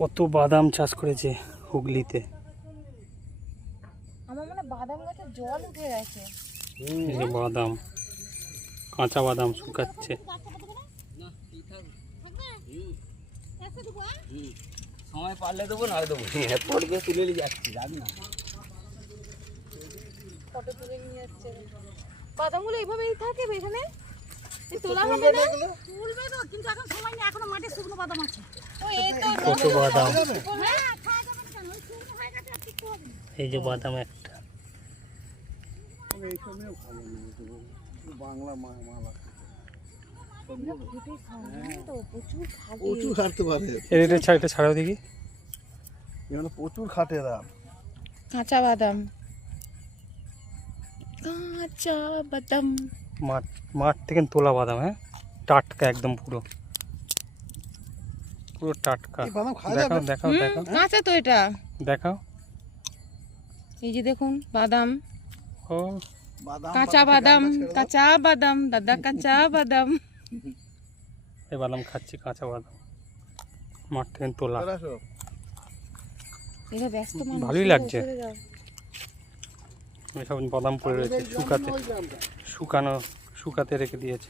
কত বাদাম চাষ করেছে হুগলিতে। আমার মনে বাদাম গাছে জল উঠে গেছে। এই যে বাদাম, কাঁচা বাদাম শুকাচ্ছে। সময় পারলে দেবো না দেবো, পড়বে তুলে নিয়ে যাচ্ছি, যাক না ফটো তুলে নিয়ে যাচ্ছে। বাদামগুলো এইভাবেই থাকে এখানে, তোলা হবে না? তুলবে তো, কিন্তু এখন সময় নেই, এখনো মাঠে শুকনো বাদাম আছে। ও এই তো কত বাদাম, হ্যাঁ, খাওয়া যাবে না কেন? ওই শুকনো হয়ে গেছে, আর কিছু হবে না। এই যে বাদাম একটা। প্রচুর খাটতে পারে, এটা ছাড়াও দেখি। প্রচুর খাটে এরা। কাঁচা বাদাম, কাঁচা বাদাম। মাঠ থেকে তোলা বাদাম, হ্যাঁ, টাটকা একদম, পুরো পুরো টাটকা। দেখাও দেখাও দেখাও, কাঁচা তো এটা, দেখাও। এই যে দেখুন বাদাম, ও কাঁচা বাদাম, কাঁচা বাদাম, দাদা কাঁচা বাদাম। এই বাদাম খাচ্ছি, কাঁচা বাদাম, মাঠ থেকে তোলা। এটা ব্যস্ত মানুষ, ভালোই লাগছে। সরে যাও। সব বাদাম পড়ে রয়েছে, শুকাতে রেখে দিয়েছে।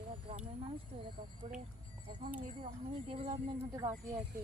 এরা গ্রামের মানুষ তো, এরা কাজ করে। এখন এদের অনেক ডেভেলপমেন্ট হতে বাকি আছে।